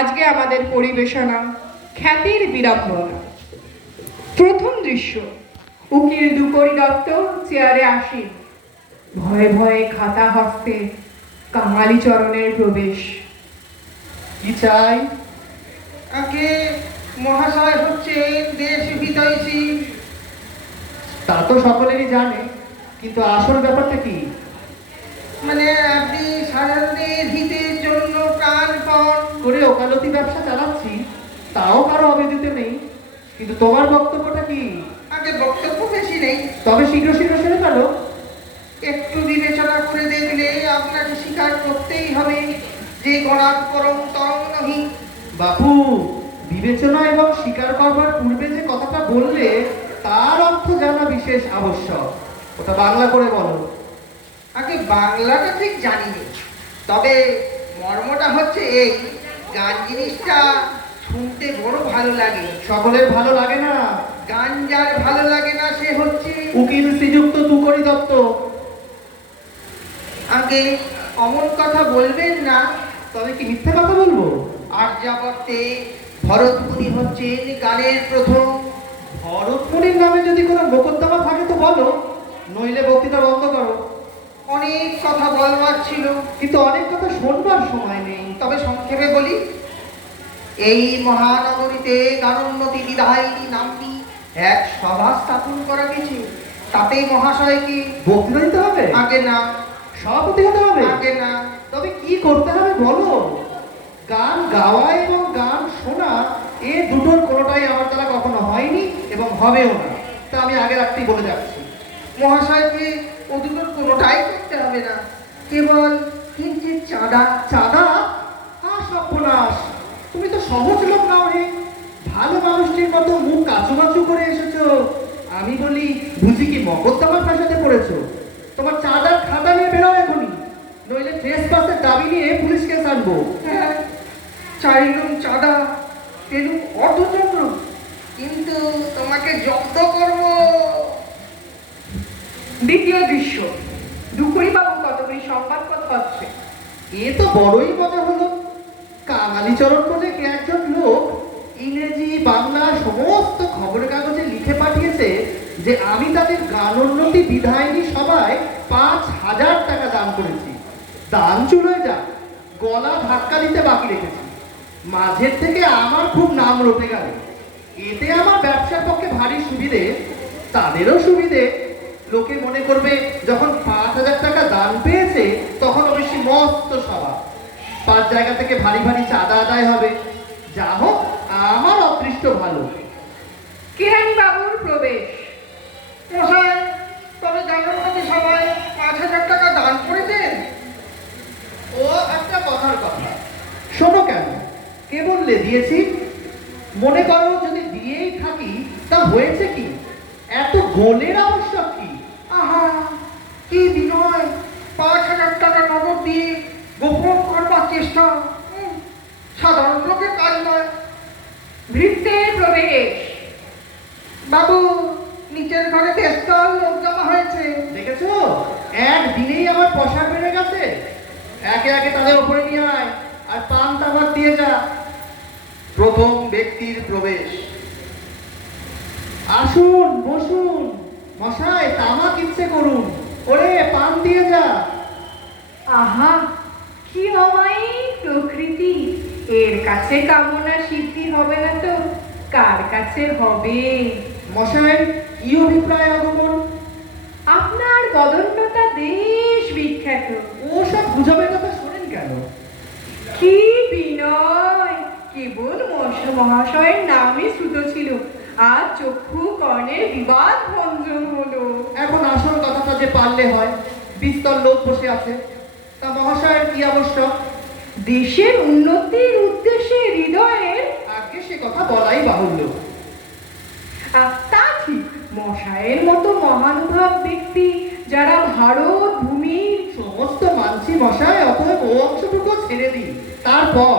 আজকে আমাদের পরিবেশনা খ্যাতির বিড়ম্বনা। প্রথম দৃশ্য, উকিল দুকরি দত্ত চেয়ারে আসীন, ভয়ে ভয়ে খাতা হস্তে কাঙালিচরণের প্রবেশ। কি চাই? আগে মহাশয় হচ্ছেন দেশ হিতৈষী। তা তো সকলেরই জানে, কিন্তু আসল ব্যাপারটা কি? মানে আপনি সাধারণের হিতের জন্য প্রাণপণ করে ওকালতি ব্যবসা চালাচ্ছি, তাও কারো অবেদিতে নেই। কিন্তু তোমার বক্তব্যটা কি? আগে বক্তব্য বেশি নেই, তবে শীঘ্র শীঘ্র সেরে ফেলো। একটু বিবেচনা করে দেখলে আপনাকে স্বীকার করতেই হবে যে গণার পরম তরং নহি। বাপু, বিবেচনা এবং স্বীকার করবার পূর্বে যে কথাটা বললে তার অর্থ জানা বিশেষ আবশ্যক। ওটা বাংলা করে বলো। আগে বাংলাটা ঠিক জানিনি, তবে মর্মটা হচ্ছে এই, গান জিনিসটা শুনতে বড় ভালো লাগে। সকলের ভালো লাগে না। গান যার ভালো লাগে না সে হচ্ছে উকিল শ্রীযুক্ত তুকরি দত্ত। আগে অমন কথা বলবেন না। তবে কি মিথ্যে কথা বলবো? আর্যাবর্তে ভরতমুনি হচ্ছেন গানের প্রথম। ভরতমুনির নামে যদি কোনো মোকদ্দমা থাকে তো বলো, নইলে বক্তৃতা বন্ধ করো। অনেক কথা বলবার ছিল, কিন্তু অনেক কথা শোনবার সময় নেই। তবে সংক্ষেপে বলি। এই মহানগরীতে গানোন্নতি বিধায়িনী নাম্নী এক সভা স্থাপন করা গেছে। তাতে মহাশয়কে বক্তৃতা দিতে হবে? আগে না, সভাপতি হতে হবে? আগে না, তবে কি করতে হবে বলো। গান গাওয়া এবং গান শোনা, এ দুটোর কোনোটাই আমার দ্বারা কখনো হয়নি এবং হবেও না। তা আমি আগে রাখতেই বলে যাচ্ছি। মহাশয়কে ও দুটোর কোনোটাই করতে হবে না, কেবল কিঞ্চিত চাঁদা। চাঁদা? সর্বনাশ! তুমি তো সহজ লোক নাও হে। ভালো মানুষটির মতো মুখ কাচুমাচু করে এসেছো। আমি বলি, বুঝি কি মকদ্দমার ফাঁসাতে পড়েছো? তোমার চাঁদার খাতা নিয়ে বেরো এখনই, নইলে ট্রেসপাসের দাবি নিয়ে পুলিশ কেস আনবো। হ্যাঁ, চাইলুম চাঁদা, পেলুম অর্ধচন্দ্র, কিন্তু তোমাকে জব্দ করব। দ্বিতীয় দৃশ্য, দুকরি বাবু কতগুলি সংবাদপত্র হচ্ছে। এ তো বড়ই মজা হলো। কাঙালিচরণ বলে কে একজন লোক ইংরেজি বাংলা সমস্ত খবরের কাগজে লিখে পাঠিয়েছে যে আমি তাদের গানোন্নতি বিধায়িনী সভায় 5,000 টাকা দান করেছি। দান চুলোয় যা, গলা ধাক্কা দিতে বাকি রেখেছি। মাঝের থেকে আমার খুব নাম রটে গেল। এতে আমার ব্যবসার পক্ষে ভারী সুবিধে, তাদেরও সুবিধে। লোকে মনে করবে যখন 5,000 টাকা দান পেয়েছে তখন অবশ্যই মস্ত সভা, 5 জায়গা থেকে ভারী ভারী চাঁদা আদায় হবে। যা হোক, আমার অদৃষ্ট ভালো। কেরানি বাবুর প্রবেশ। মশাই, তবে গানোন্নতি সভায় 5,000 টাকা দান করে দেন। ও একটা কথার কথা, শোনো কেন? কে বললে দিয়েছি? মনে করো যদি দিয়েই থাকি, তা হয়েছে কি? এত গোলের আবশ্যক কি? আহা, কি বিনয়! 5,000 টাকা নগদ দিয়ে গোপন করবার চেষ্টা, সাধারণ লোকের কাজ নয়। ভৃত্যের প্রবেশ। বাবু, নিচের ঘরে বেশকাল লোক জমা হয়েছে। দেখেছো, একদিনেই আমার পোশাক বেড়ে গেছে। একে একে তাদের ওপরে নিয়ে আয় আর পান তামাক দিয়ে যা। প্রথম ব্যক্তির প্রবেশ। আসুন, বসুন। মশাই, তামাক ইচ্ছে করুন। ওরে, পান দিয়ে যা। আহা, কি অমায়িক প্রকৃতি! এর কাছে কামনা সিদ্ধি হবে না তো কার কাছে হবে? মশাই, কি অভিপ্রায় আগমন? আপনার বদন্যতা দেশ বিখ্যাত। ও সব গুজবের কথা শোনেন কেন? কি বিনয়! কেবল মহাশয়ের নামই শ্রুত ছিল, আর চক্ষু কর্ণের বিবাদ ভঞ্জন হলো। এখন আসল কথাটা যে পারলে হয়। বিস্তর লোক বসে আছে, তা মহাশয়ের কি আবশ্যক? দেশের উন্নতির উদ্দেশ্যে হৃদয়ের আগে সে কথা বলাই বাহুল্য। তা ঠিক, মশায়ের মতো মহানুভব ব্যক্তি যারা ভারত ভূমির সমস্ত মানছি মশাই, অতএব ও অংশটুকু ছেড়ে দিন। তারপর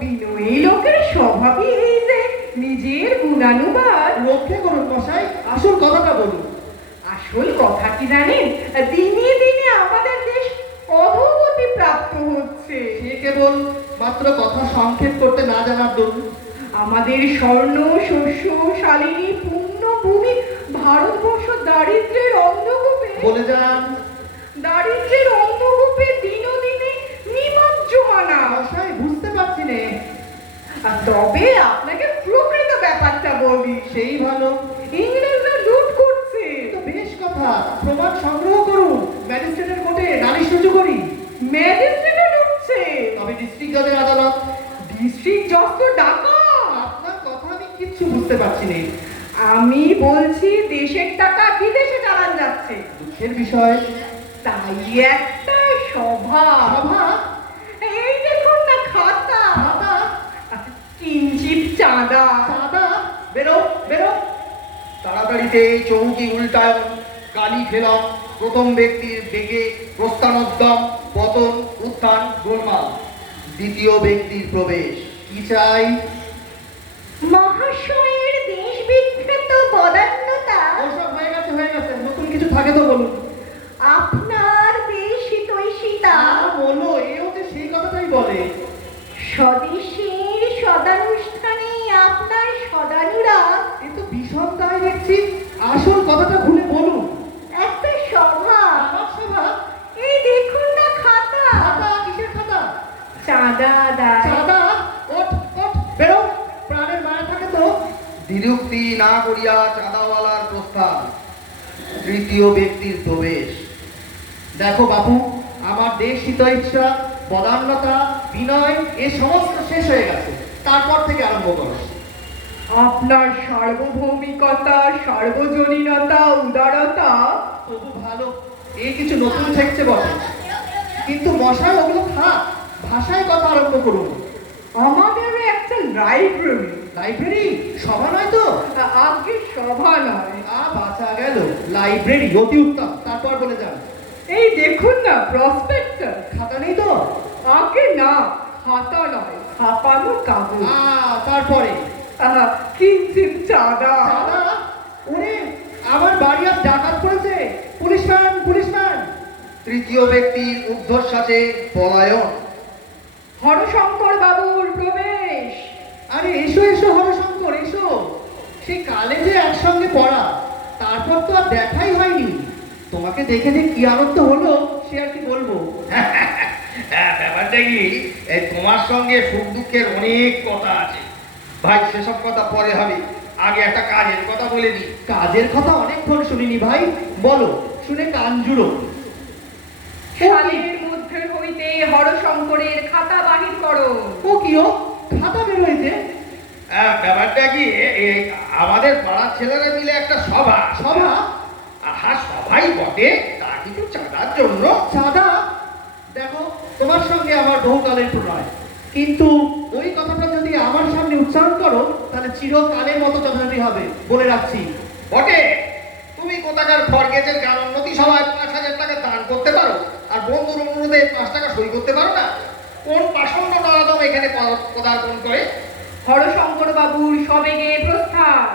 বিনয়ী লোকের স্বভাবই এই যে নিজের গুণানুবাদ। রক্ষে করুন মশাই, আসল কথাটা বলুন। আসল কথা কি জানেন? দিনে দিনে আমাদের দেশ অধোগতি প্রাপ্ত হচ্ছে। সে কেবল মাত্র কথা সংক্ষেপ করতে না জানার দরুন। আমাদের স্বর্ণ শস্য শালিনী পূর্ণ ভূমি ভারতবর্ষ দারিদ্র্যের অন্ধকূপে বলে যান। দারিদ্র্যের অন্ধকূপে দিনে নিমজ্জমানা। মশাই বুঝতে পারছি নে। আর তবে আপনাকে প্রকৃত ব্যাপারটা বলি, সেই ভালো। ইংরেজরা লুট করছে। এ তো বেশ কথা, প্রমাণ সংগ্রহ করুন, ম্যাজিস্ট্রেটের কোর্টে নালিশ রুজু করি। ম্যাজিস্ট্রেটও লুটছে। তবে ডিস্ট্রিক্ট জজের আদালত। ডিস্ট্রিক্ট জজ তো ডাকা। আপনার কথা আমি কিচ্ছু বুঝতে পারছি না। আমি বলছি দেশের টাকা বিদেশে চালান যাচ্ছে। দুঃখের বিষয়। তাই একটা সভা। সভা? এই দেখুন না খাতা, খাতা? কিঞ্চিত চাঁদা। চাঁদা? বেরো বেরো। তাড়াতাড়িতে চৌকি উল্টায়ন, কালি ফেলন, প্রথম ব্যক্তির বেগে প্রস্থানোদ্যম, পতন, উত্থান, গোলমাল। দ্বিতীয় ব্যক্তির প্রবেশ। কি চাই? মহাশয়ের দেশ বিখ্যাত বদান্যতা। ওসব হয়ে গেছে হয়ে গেছে, নতুন কিছু থাকে তো বলুন। আপনার দেশ হিতৈষিতা বলো, এও যে সেই কথাটাই বলে। স্বদেশের সদানুষ্ঠানে আপনার সদানুরাগ। এ তো ভীষণ দায় দেখছি। আসল কথাটা ভুলে বলুন। একটা সভা। আমার সভা? এই দেখুন না খাতা। খাতা? কিসের খাতা? চাঁদা আদায়। চাঁদা? ওঠ ওঠ, বেরো। প্রাণের মায়া থাকে তো। দ্বিরুক্তি না করিয়া চাঁদাওয়ালার প্রস্থান। তৃতীয় ব্যক্তির প্রবেশ। দেখো বাবু, আমার দেশ হিতৈষা, বদান্যতা, বিনয় এ সমস্ত শেষ হয়ে গেছে। তারপর থেকে আরম্ভ করো। আপনার সার্বভৌমিকতা, সার্বজনীনতা, উদারতা। তবু ভালো, এ কিছু নতুন ঠেকছে বটে। কিন্তু মশাই ওগুলো থাক, ভাষায় কথা আরম্ভ করুন। আমাদের একটা লাইব্রেরি। লাইব্রেরি? সভা নয় তো? আগে সভা নয়। বাঁচা গেল। লাইব্রেরি অতি উত্তম। তারপর বলে যান। এই দেখুন না প্রসপেক্টাস। খাতা নেই তো? আগে না, খাতা নয়, ছাপানো কাগজ। তারপরে? কিঞ্চিত চাঁদা। চাঁদা? ওরে, আমার বাড়ি আর ডাকাত পড়েছে। Policeman policeman. তৃতীয় ব্যক্তির ঊর্ধ্বশ্বাসে পলায়ন। হরশঙ্কর বাবুর প্রবেশ। আরে এসো এসো হরশঙ্কর, এসো। সেই কালে যে একসঙ্গে পড়া, তারপর তো আর দেখাই হয়নি। তোমাকে দেখে যে কি আনন্দ হলো সে আর কি বলবো। ব্যাপারটা কি, এই তোমার সঙ্গে সুখ দুঃখের অনেক কথা আছে ভাই, সেসব কথা পরে হবে। আগে একটা কাজের কথা বলে দিই। কাজের কথা অনেকক্ষণ শুনিনি ভাই, বলো, শুনে কান জুড়ো। শালের মধ্যে হইতে হরশঙ্করের খাতা বাহির করো। ও কি, ও খাতা বের হয়েছে? ব্যাপারটা কি, এই আমাদের পাড়ার ছেলেরা মিলে একটা সভা। সভা? আহা, সবাই বটে, তা কিন্তু চাঁদার জন্য। চাঁদা? দেখো, তোমার সঙ্গে আমার বহুকালের প্রণয়, কিন্তু ওই কথাটা যদি আমার সামনে উচ্চারণ করো তাহলে চিরকালের মতো যথাযথ হবে, বলে রাখছি। বটে, তুমি কোথাকার খড়গেজের গানোন্নতি সভায় 5,000 টাকা দান করতে পারো, আর বন্ধুর অনুরোধে 5 টাকা সই করতে পারো না? কোন পাষণ্ড নরাদম এখানে পদার্পণ করে? হরশঙ্কর বাবুর সবেগে প্রস্থান।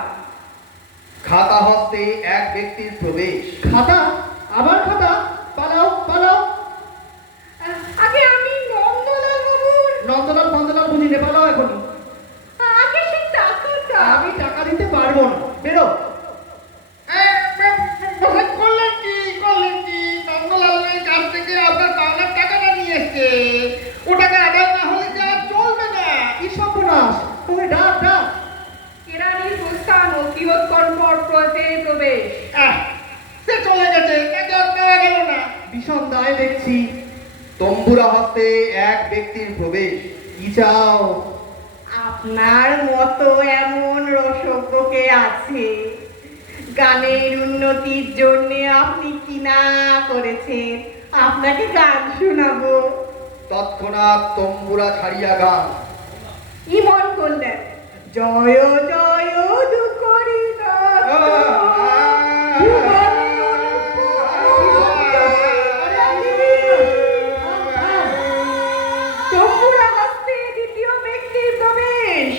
খাতা হস্তে এক ব্যক্তির প্রবেশ। খাতা? আবার খাতা? পালাও পালাও। আগে আমি নন্দলাল বাবুর। নন্দলাল ফন্দলাল বুঝি নে, পালাও এখনই। আগে সে টাকাটা। আমি টাকা দিতে পারবো না, বেরো। করলেন কি? নন্দলালের কাছ থেকে আপনার পাওনার টাকাটা নিয়ে এসছে। ও টাকা আদায় না হলে যে আর চলবে না। কি সর্বনাশ! ওই ডাক ডাক। কেরানির প্রস্থান ও কিয়ৎকর্মর প্রবেশ। সে চলে গেছে, তাকে আর পাওয়া গেল না। ভীষণ দায় দেখছি। তম্বুরা হস্তে এক ব্যক্তির প্রবেশ। কি চাও? আপনার মতো এমন রসজ্ঞকে আছে, গানের উন্নতির জন্য আপনি কি না করেছেন, আপনাকে গান শোনাবো। তৎক্ষণাৎ তম্বুরা ছাড়িয়া গান। ইমন করলেন, জয় জয় দুকরি তম্বুরা হস্তে দ্বিতীয় ব্যক্তির প্রবেশ।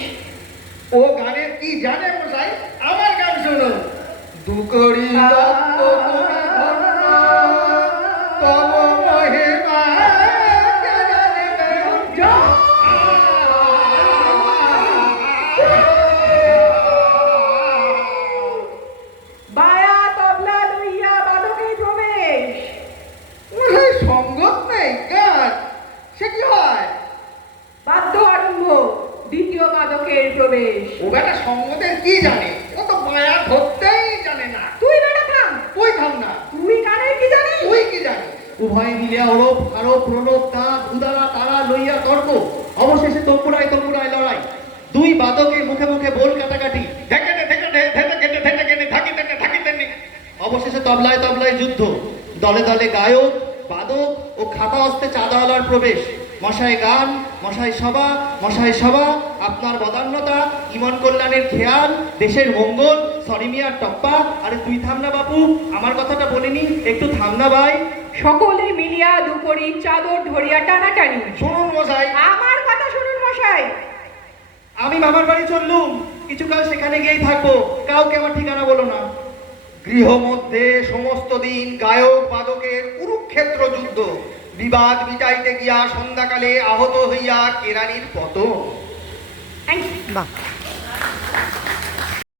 ও গানের কি জানে মশাই? আমার গান শোনো। দুকরি দত্ত তুমি ধন্য, তব মহিমা কে জানে না। তৃতীয় বাদকের প্রবেশ। ও বেটা সঙ্গতে কি জানে, ও তো মায়া ধরতেই জানে না। তুই বেটা থাম, তুই থাম না, তুই কানে কি জানিস? তুই কি জানিস? উভয় মিলিয়া ওরপ আরো প্রণব তাপ উদারা তারা লইয়া তর্ক, অবশেষে তম্বুরায় তম্বুরায় লড়াই, দুই বাদকের মুখে মুখে বোল কাটাকাটি, অবশেষে তবলায় তবলায় যুদ্ধ, দলে দলে গায়ক বাদক ও খাতা হস্তে চাঁদাওয়ালার প্রবেশ। মশাই গান, মশাই সভা, মশাই সভা, আপনার বদান্যতা, ইমন কল্যাণের খেয়াল, দেশের মঙ্গল, সরি মিয়ার টপ্পা। আরে তুই থাম না বাপু, আমার কথাটা বলিনি, একটু থাম না ভাই। সকলে মিলিয়া দুপুরি চাদর ধরিয়া টানাটানি। শুনুন মশাই, আমার কথা শুনুন মশাই। আমি মামার বাড়ি চললুম, কিছুকাল সেখানে গিয়েই থাকবো, কাউকে আমার ঠিকানা বলো না। গৃহ মধ্যে সমস্ত দিন গায়ক বাদকের কুরুক্ষেত্র যুদ্ধ, বিবাদ মিটাইতে গিয়া সন্ধ্যাকালে আহত হইয়া কেরানির পতন। বাহ।